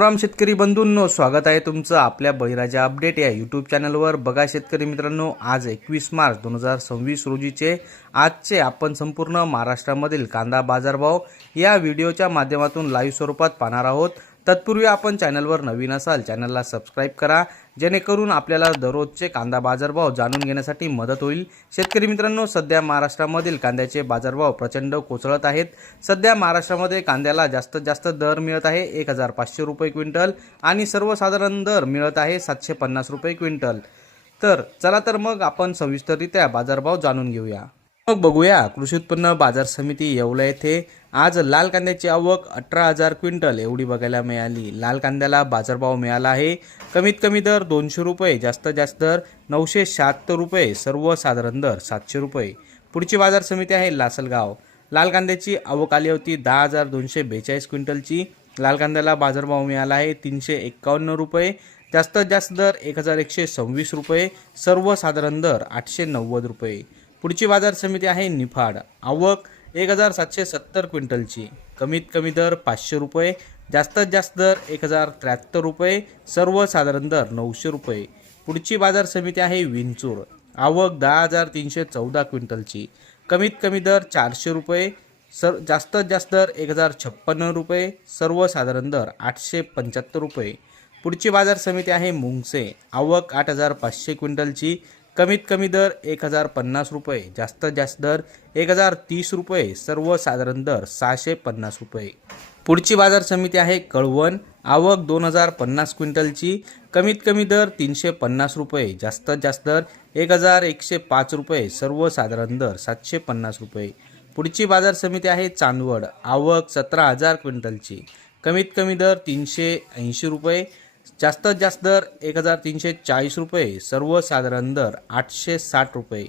राम शेतकरी बंधूंनो, स्वागत आहे तुमचं आपल्या बळीराजा अपडेट या यूट्यूब चॅनलवर। बघा शेतकरी मित्रांनो, आज 21 मार्च 2026 रोजीचे आजचे आपण संपूर्ण महाराष्ट्रामधील कांदा बाजारभाव या व्हिडिओच्या माध्यमातून लाईव्ह स्वरूपात पाहणार आहोत। तत्पूर्वी आपण चॅनलवर नवीन असाल चॅनलला सबस्क्राइब करा, जेणेकरून आपल्याला दररोजचे कांदा बाजारभाव जाणून घेण्यासाठी मदत होईल। शेतकरी मित्रांनो, सध्या महाराष्ट्रामधील कांद्याचे बाजारभाव प्रचंड कोसळत आहेत। सध्या महाराष्ट्रामध्ये कांद्याला जास्तीत जास्त दर मिळत आहे 1500 रुपये क्विंटल आणि सर्वसाधारण दर मिळत आहे 750 रुपये क्विंटल। तर चला तर मग आपण सविस्तररित्या बाजारभाव जाणून घेऊया। मग बघूया कृषी उत्पन्न बाजार समिती येवला येथे आज लाल कांद्याची आवक 18,000 क्विंटल एवढी बघायला मिळाली। लाल कांद्याला बाजारभाव मिळाला आहे कमीत कमी दर 200 रुपये, जास्तीत जास्त दर 976 रुपये, सर्वसाधारण दर 700 रुपये। पुढची बाजार समिती आहे लासलगाव। लाल कांद्याची आवक आली होती 10,242 क्विंटलची। लाल कांद्याला बाजारभाव मिळाला आहे 351 रुपये, जास्तीत जास्त दर 1,126 रुपये, सर्वसाधारण दर 890 रुपये। पुढची बाजार समिती आहे निफाड। आवक 1,770 क्विंटलची, कमीत कमी दर 500 रुपये, जास्तीत जास्त दर 1,073 रुपये, सर्वसाधारण दर 900 रुपये। पुढची बाजार समिती आहे विंचूर। आवक 10,314 क्विंटलची, कमीत कमी दर 400 रुपये, जास्तीत जास्त दर 1,056 रुपये, सर्वसाधारण दर 875 रुपये। पुढची बाजार समिती आहे मुंगसे। आवक 8,500 क्विंटलची, कमीत कमी दर 1,050 रुपये, जास्तीत जास्त दर 1,030 रुपये, सर्वसाधारण दर 650 रुपये। पुढची बाजार समिती आहे कळवण। आवक 2,050 क्विंटलची, कमीत कमी दर 350 रुपये, जास्तीत जास्त दर 1,105 रुपये, सर्वसाधारण दर 750 रुपये। पुढची बाजार समिती आहे चांदवड। आवक 17,000 क्विंटलची, कमीत कमी दर 380 रुपये, जास्तीत जास्त दर 1,340 रुपये, सर्वसाधारण दर 860 रुपये।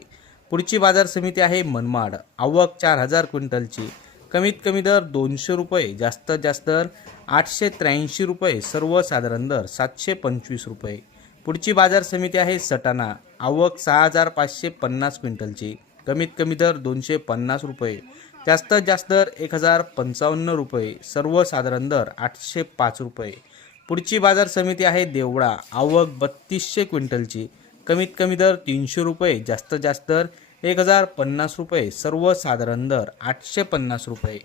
पुढची बाजार समिती आहे मनमाड। आवक 4,000 क्विंटलची, कमीत कमी दर 200 रुपये, जास्तीत जास्त दर 883 रुपये, सर्वसाधारण दर 725 रुपये। पुढची बाजार समिती आहे सटाणा। आवक 6,550 क्विंटलची, कमीत कमी दर 250 रुपये, जास्तीत जास्त दर 1,055 रुपये, सर्वसाधारण दर 805 रुपये। पुढची बाजार समिती आहे देवळा। आवक 3,200 क्विंटलची, कमीत कमी दर 300 रुपये, जास्तीत जास्त दर 1,050 रुपये, सर्वसाधारण दर 850 रुपये।